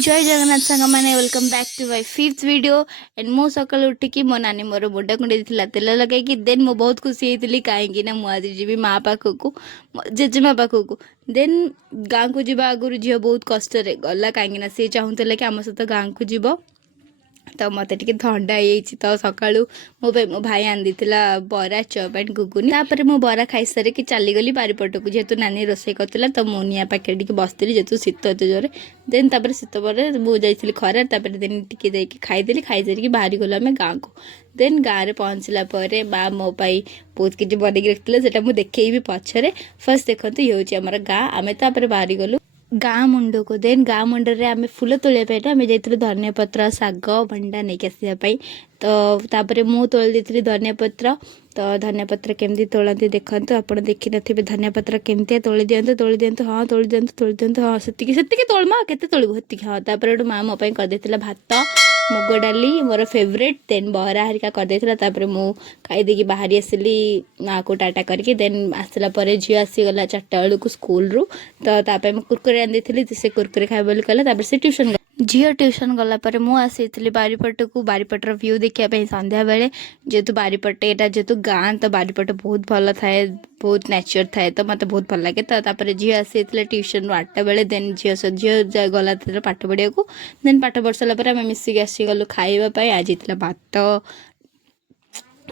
जय जगन्नाथ सांग मैंने welcome back to my fifth video and मो सकाल उठिकी मो नानी मोर मुंडा कुंडे तेल लगे देन मो बहुत खुशी होती कहीं आज जी माँ पाखक जेजेमा पाखक देन गाँ को जावा आगुरी झील बहुत कष्ट गला कहीं सी चाहूला कि आम सहित गाँ को जीव तो मत टे थंडा तो सका मो भाई आनी बरा चप एंड घुगुनी तापर मो बरा खाई सारिकी चलीगली बारिपट को जेहेतु नानी रोसे करता तो मो निआ पाखे टे बसती जेहेतु शीत एत जोरे देन तापर शीत पर मुझे खरार तापर देन टे खाईदेली खाई सारिकी बाहरी गलु आम गाँ को देन गाँव में पहुँचला माँ मो पाई बहुत किसी बनईकी रखते मुझे देखी पछरे फर्स्ट देखते ये हूँ आम गाँ आम तापर बाहरी गलु गाँ मुंड को देन गाँ मुंडे आम फुल तोड़ापी आम जाइलु धनिया पत्र शाग भंडा नहीं आसवाई तो तापर मु तोली देती धनिया पत्र तो धनिया पत्र केमती तोड़ती देखते आप देखी थे धनिया पत्र केमती तोली दिंतु हाँ तोली दिंतु हाँ से तोड़मा के तोड़ू से हाँ तापर माँ मो करदे भात मुग डाली मोर फेवरेट देन बरा हरिका करदे मु खाईदे बाहरी आसली माँ को टाटा करके देन आसला झी आसीगला 4टा बेलू स्कूल रू तो तापर मैं कुरकुरे आनी से कुरकुरे खाए बोली कहला से ट्यूशन झील ट्यूशन गलापर मुझे बारिपट को बारिपटर व्यू देखापी संध्या बेले जेहेतु बारिपटे यहाँ जेहेतु गाँ तो बारिपट बहुत भल थाए बहुत नेचर थाए तो मत बहुत भल लगे तो झील आसी ट्यूशन 8टा बेले देन झील गला पाठ पढ़िया को देन पाठ पढ़ सारापर आम मिसिक आसीगलु खाइबापी आज भात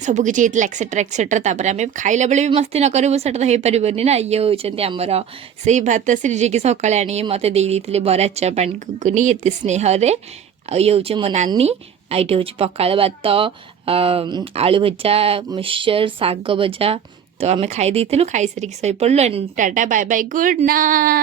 सब किसी एक्सेट्रा एक्सेट्रा तापर आम खाइला बेले भी मस्ती न करूँ तो हो पारनि ना ये होती आमर से भात श्री जी की सका आनी मत देते बरा चप एंड घुगुनी ये स्नेह ये हूँ मो नानी आईटी हूँ पखाल भात आलू भजा मिक्सचर शाग भजा तो आम खाई खाई सारिकी शई पड़लु and tata bye bye good night.